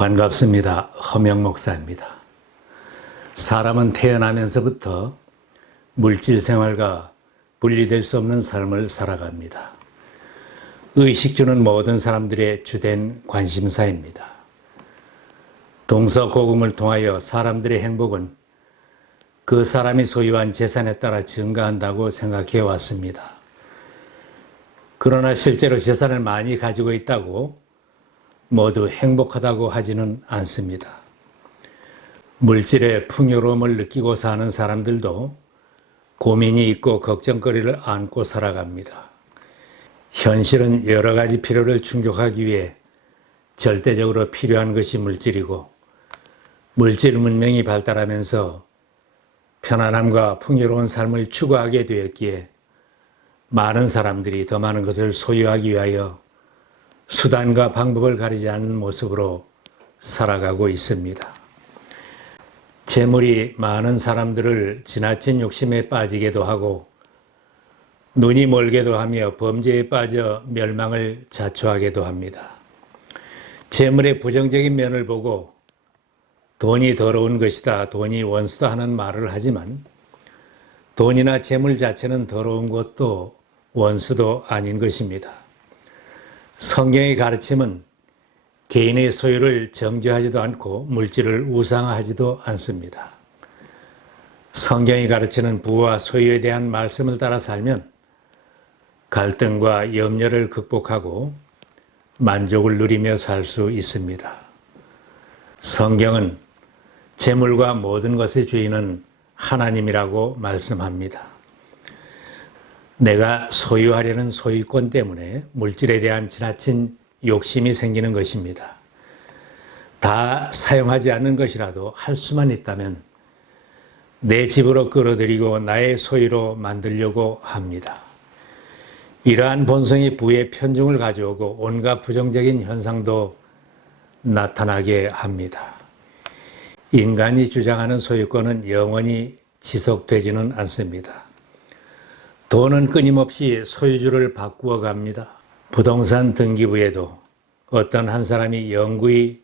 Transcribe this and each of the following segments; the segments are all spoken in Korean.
반갑습니다. 허명 목사입니다. 사람은 태어나면서부터 물질 생활과 분리될 수 없는 삶을 살아갑니다. 의식주는 모든 사람들의 주된 관심사입니다. 동서고금을 통하여 사람들의 행복은 그 사람이 소유한 재산에 따라 증가한다고 생각해 왔습니다. 그러나 실제로 재산을 많이 가지고 있다고 모두 행복하다고 하지는 않습니다. 물질의 풍요로움을 느끼고 사는 사람들도 고민이 있고 걱정거리를 안고 살아갑니다. 현실은 여러 가지 필요를 충족하기 위해 절대적으로 필요한 것이 물질이고, 물질 문명이 발달하면서 편안함과 풍요로운 삶을 추구하게 되었기에 많은 사람들이 더 많은 것을 소유하기 위하여 수단과 방법을 가리지 않는 모습으로 살아가고 있습니다. 재물이 많은 사람들을 지나친 욕심에 빠지게도 하고 눈이 멀게도 하며 범죄에 빠져 멸망을 자초하게도 합니다. 재물의 부정적인 면을 보고 돈이 더러운 것이다, 돈이 원수다 하는 말을 하지만 돈이나 재물 자체는 더러운 것도 원수도 아닌 것입니다. 성경의 가르침은 개인의 소유를 정죄하지도 않고 물질을 우상화하지도 않습니다. 성경이 가르치는 부와 소유에 대한 말씀을 따라 살면 갈등과 염려를 극복하고 만족을 누리며 살 수 있습니다. 성경은 재물과 모든 것의 주인은 하나님이라고 말씀합니다. 내가 소유하려는 소유권 때문에 물질에 대한 지나친 욕심이 생기는 것입니다. 다 사용하지 않는 것이라도 할 수만 있다면 내 집으로 끌어들이고 나의 소유로 만들려고 합니다. 이러한 본성이 부의 편중을 가져오고 온갖 부정적인 현상도 나타나게 합니다. 인간이 주장하는 소유권은 영원히 지속되지는 않습니다. 돈은 끊임없이 소유주를 바꾸어 갑니다. 부동산 등기부에도 어떤 한 사람이 영구히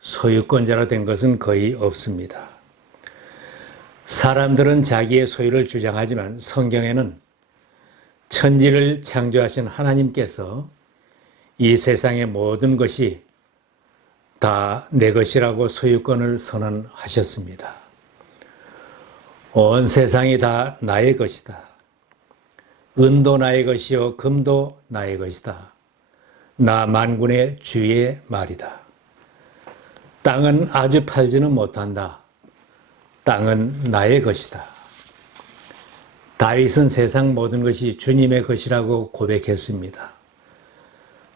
소유권자로 된 것은 거의 없습니다. 사람들은 자기의 소유를 주장하지만 성경에는 천지를 창조하신 하나님께서 이 세상의 모든 것이 다 내 것이라고 소유권을 선언하셨습니다. 온 세상이 다 나의 것이다. 은도 나의 것이요 금도 나의 것이다. 나 만군의 주의 말이다. 땅은 아주 팔지는 못한다. 땅은 나의 것이다. 다윗은 세상 모든 것이 주님의 것이라고 고백했습니다.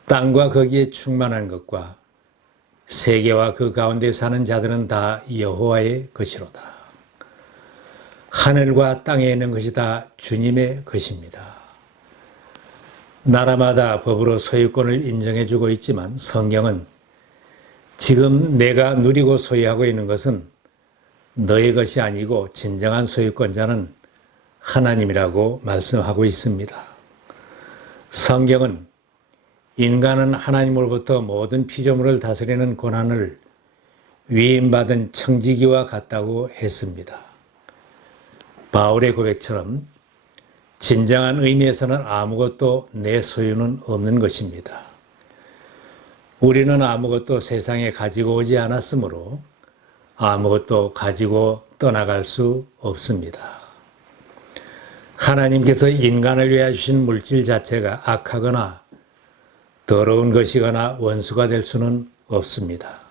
땅과 거기에 충만한 것과 세계와 그 가운데 사는 자들은 다 여호와의 것이로다. 하늘과 땅에 있는 것이 다 주님의 것입니다. 나라마다 법으로 소유권을 인정해주고 있지만 성경은 지금 내가 누리고 소유하고 있는 것은 너의 것이 아니고 진정한 소유권자는 하나님이라고 말씀하고 있습니다. 성경은 인간은 하나님으로부터 모든 피조물을 다스리는 권한을 위임받은 청지기와 같다고 했습니다. 바울의 고백처럼 진정한 의미에서는 아무것도 내 소유는 없는 것입니다. 우리는 아무것도 세상에 가지고 오지 않았으므로 아무것도 가지고 떠나갈 수 없습니다. 하나님께서 인간을 위하여 주신 물질 자체가 악하거나 더러운 것이거나 원수가 될 수는 없습니다.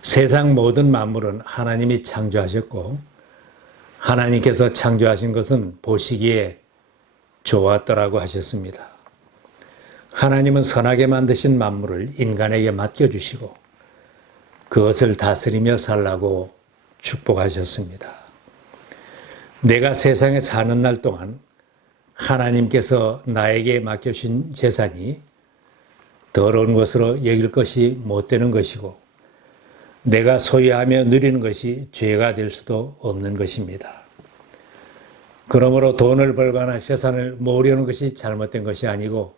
세상 모든 만물은 하나님이 창조하셨고 하나님께서 창조하신 것은 보시기에 좋았더라고 하셨습니다. 하나님은 선하게 만드신 만물을 인간에게 맡겨주시고 그것을 다스리며 살라고 축복하셨습니다. 내가 세상에 사는 날 동안 하나님께서 나에게 맡겨주신 재산이 더러운 것으로 여길 것이 못 되는 것이고 내가 소유하며 누리는 것이 죄가 될 수도 없는 것입니다. 그러므로 돈을 벌거나 재산을 모으려는 것이 잘못된 것이 아니고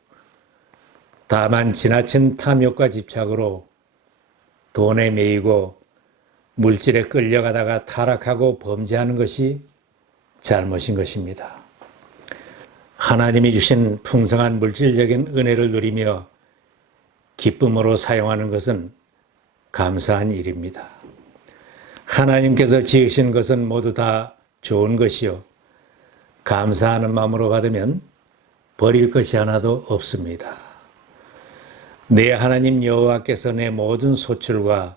다만 지나친 탐욕과 집착으로 돈에 매이고 물질에 끌려가다가 타락하고 범죄하는 것이 잘못인 것입니다. 하나님이 주신 풍성한 물질적인 은혜를 누리며 기쁨으로 사용하는 것은 감사한 일입니다. 하나님께서 지으신 것은 모두 다 좋은 것이요. 감사하는 마음으로 받으면 버릴 것이 하나도 없습니다. 내 하나님 여호와께서 내 모든 소출과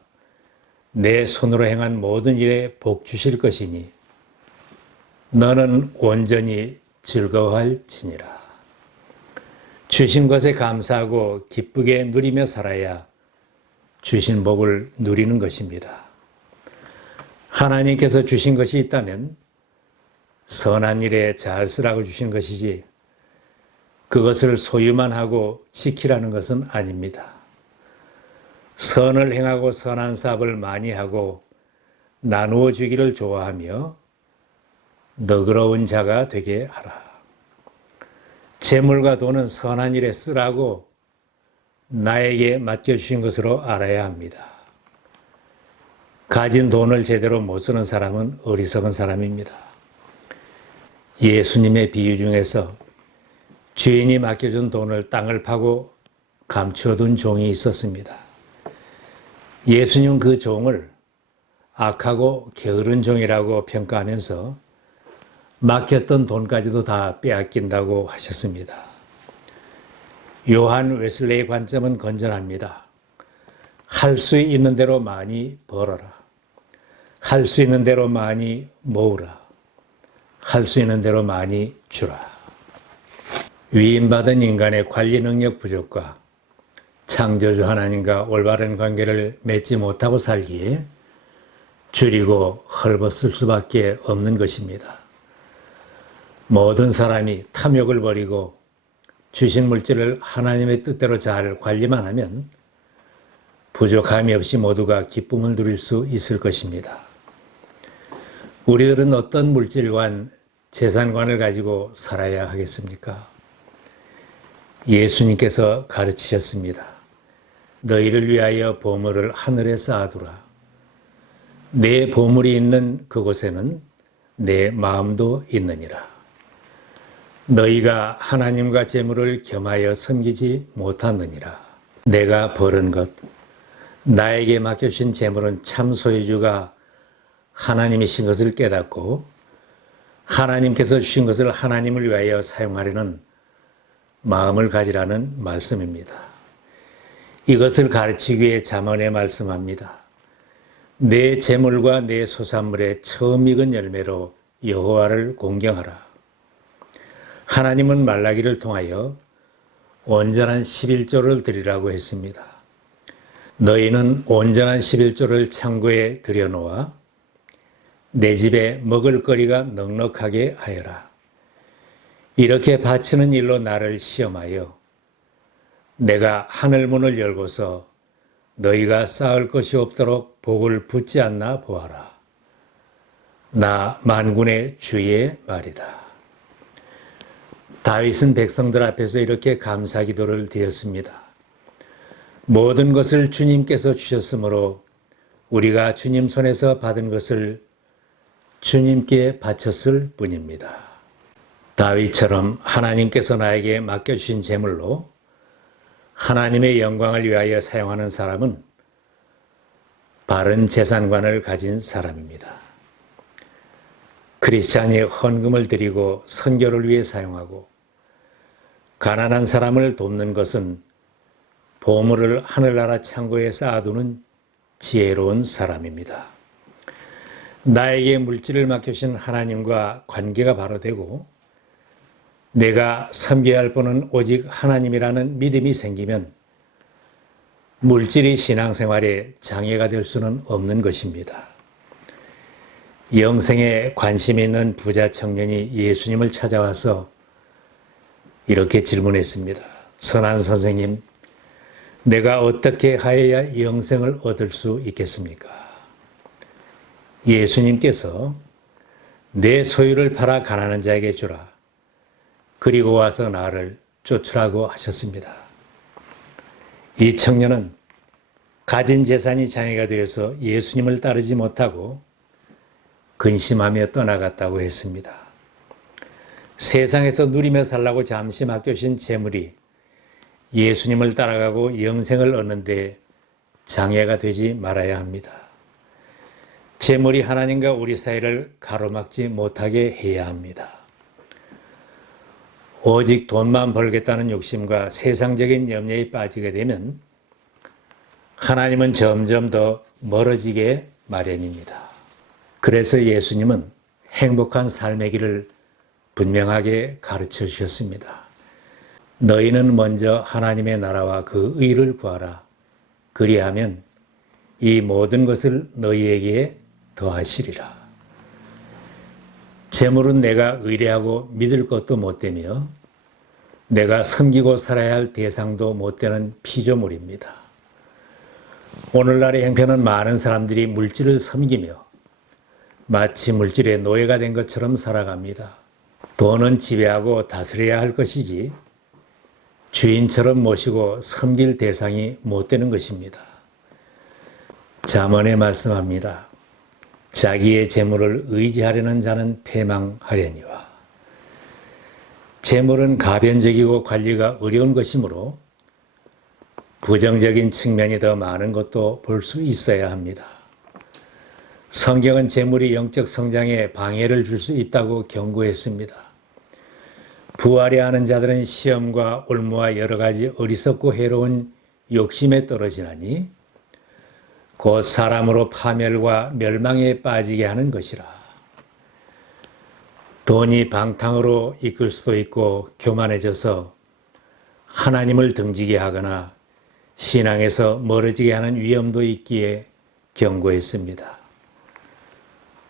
내 손으로 행한 모든 일에 복 주실 것이니 너는 온전히 즐거워할지니라. 주신 것에 감사하고 기쁘게 누리며 살아야 주신 복을 누리는 것입니다. 하나님께서 주신 것이 있다면 선한 일에 잘 쓰라고 주신 것이지 그것을 소유만 하고 지키라는 것은 아닙니다. 선을 행하고 선한 사업을 많이 하고 나누어 주기를 좋아하며 너그러운 자가 되게 하라. 재물과 돈은 선한 일에 쓰라고 나에게 맡겨주신 것으로 알아야 합니다. 가진 돈을 제대로 못 쓰는 사람은 어리석은 사람입니다. 예수님의 비유 중에서 주인이 맡겨준 돈을 땅을 파고 감추어둔 종이 있었습니다. 예수님은 그 종을 악하고 게으른 종이라고 평가하면서 맡겼던 돈까지도 다 빼앗긴다고 하셨습니다. 요한 웨슬레의 관점은 건전합니다. 할 수 있는 대로 많이 벌어라. 할 수 있는 대로 많이 모으라. 할 수 있는 대로 많이 주라. 위임받은 인간의 관리 능력 부족과 창조주 하나님과 올바른 관계를 맺지 못하고 살기에 줄이고 헐벗을 수밖에 없는 것입니다. 모든 사람이 탐욕을 버리고 주신 물질을 하나님의 뜻대로 잘 관리만 하면 부족함이 없이 모두가 기쁨을 누릴 수 있을 것입니다. 우리들은 어떤 물질관, 재산관을 가지고 살아야 하겠습니까? 예수님께서 가르치셨습니다. 너희를 위하여 보물을 하늘에 쌓아두라. 내 보물이 있는 그곳에는 내 마음도 있느니라. 너희가 하나님과 재물을 겸하여 섬기지 못하느니라. 내가 벌은 것, 나에게 맡겨주신 재물은 참 소유주가 하나님이신 것을 깨닫고 하나님께서 주신 것을 하나님을 위하여 사용하려는 마음을 가지라는 말씀입니다. 이것을 가르치기 위해 잠언에 말씀합니다. 내 재물과 내 소산물의 처음 익은 열매로 여호와를 공경하라. 하나님은 말라기를 통하여 온전한 11조를 드리라고 했습니다. 너희는 온전한 11조를 창고에 들여놓아 내 집에 먹을 거리가 넉넉하게 하여라. 이렇게 바치는 일로 나를 시험하여 내가 하늘문을 열고서 너희가 쌓을 것이 없도록 복을 붓지 않나 보아라. 나 만군의 주의 말이다. 다윗은 백성들 앞에서 이렇게 감사 기도를 드렸습니다. 모든 것을 주님께서 주셨으므로 우리가 주님 손에서 받은 것을 주님께 바쳤을 뿐입니다. 다윗처럼 하나님께서 나에게 맡겨주신 재물로 하나님의 영광을 위하여 사용하는 사람은 바른 재산관을 가진 사람입니다. 크리스찬이 헌금을 드리고 선교를 위해 사용하고 가난한 사람을 돕는 것은 보물을 하늘나라 창고에 쌓아두는 지혜로운 사람입니다. 나에게 물질을 맡겨주신 하나님과 관계가 바로 되고 내가 섬겨야 할 분은 오직 하나님이라는 믿음이 생기면 물질이 신앙생활에 장애가 될 수는 없는 것입니다. 영생에 관심이 있는 부자 청년이 예수님을 찾아와서 이렇게 질문했습니다. 선한 선생님, 내가 어떻게 하여야 영생을 얻을 수 있겠습니까? 예수님께서 내 소유를 팔아 가난한 자에게 주라. 그리고 와서 나를 쫓으라고 하셨습니다. 이 청년은 가진 재산이 장애가 되어서 예수님을 따르지 못하고 근심하며 떠나갔다고 했습니다. 세상에서 누리며 살라고 잠시 맡겨주신 재물이 예수님을 따라가고 영생을 얻는 데 장애가 되지 말아야 합니다. 재물이 하나님과 우리 사이를 가로막지 못하게 해야 합니다. 오직 돈만 벌겠다는 욕심과 세상적인 염려에 빠지게 되면 하나님은 점점 더 멀어지게 마련입니다. 그래서 예수님은 행복한 삶의 길을 분명하게 가르쳐 주셨습니다. 너희는 먼저 하나님의 나라와 그 의를 구하라. 그리하면 이 모든 것을 너희에게 더하시리라. 재물은 내가 의뢰하고 믿을 것도 못 되며 내가 섬기고 살아야 할 대상도 못 되는 피조물입니다. 오늘날의 형편은 많은 사람들이 물질을 섬기며 마치 물질의 노예가 된 것처럼 살아갑니다. 돈은 지배하고 다스려야 할 것이지 주인처럼 모시고 섬길 대상이 못 되는 것입니다. 잠언에 말씀합니다. 자기의 재물을 의지하려는 자는 패망하려니와. 재물은 가변적이고 관리가 어려운 것이므로 부정적인 측면이 더 많은 것도 볼 수 있어야 합니다. 성경은 재물이 영적 성장에 방해를 줄 수 있다고 경고했습니다. 부하려 하는 자들은 시험과 올무와 여러 가지 어리석고 해로운 욕심에 떨어지나니 곧 사람으로 파멸과 멸망에 빠지게 하는 것이라. 돈이 방탕으로 이끌 수도 있고 교만해져서 하나님을 등지게 하거나 신앙에서 멀어지게 하는 위험도 있기에 경고했습니다.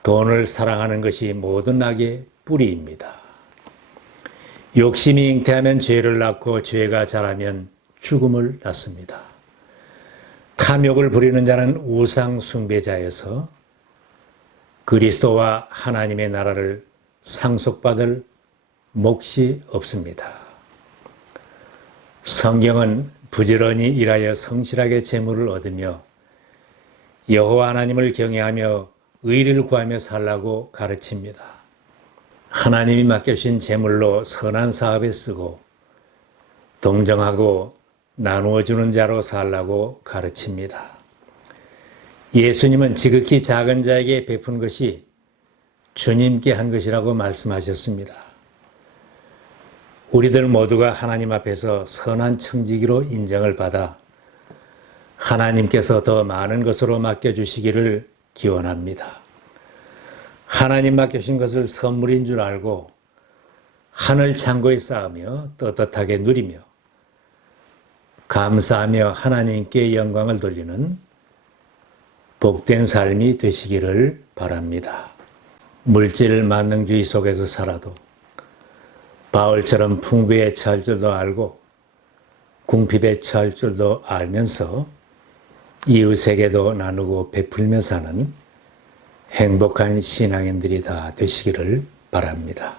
돈을 사랑하는 것이 모든 악의 뿌리입니다. 욕심이 잉태하면 죄를 낳고 죄가 자라면 죽음을 낳습니다. 탐욕을 부리는 자는 우상 숭배자여서 그리스도와 하나님의 나라를 상속받을 몫이 없습니다. 성경은 부지런히 일하여 성실하게 재물을 얻으며 여호와 하나님을 경외하며 의를 구하며 살라고 가르칩니다. 하나님이 맡겨주신 재물로 선한 사업에 쓰고 동정하고 나누어 주는 자로 살라고 가르칩니다. 예수님은 지극히 작은 자에게 베푼 것이 주님께 한 것이라고 말씀하셨습니다. 우리들 모두가 하나님 앞에서 선한 청지기로 인정을 받아 하나님께서 더 많은 것으로 맡겨주시기를 기원합니다. 하나님 맡겨주신 것을 선물인 줄 알고 하늘 창고에 쌓으며 떳떳하게 누리며 감사하며 하나님께 영광을 돌리는 복된 삶이 되시기를 바랍니다. 물질 만능주의 속에서 살아도 바울처럼 풍부에 처할 줄도 알고 궁핍에 처할 줄도 알면서 이웃에게도 나누고 베풀며 사는 행복한 신앙인들이 다 되시기를 바랍니다.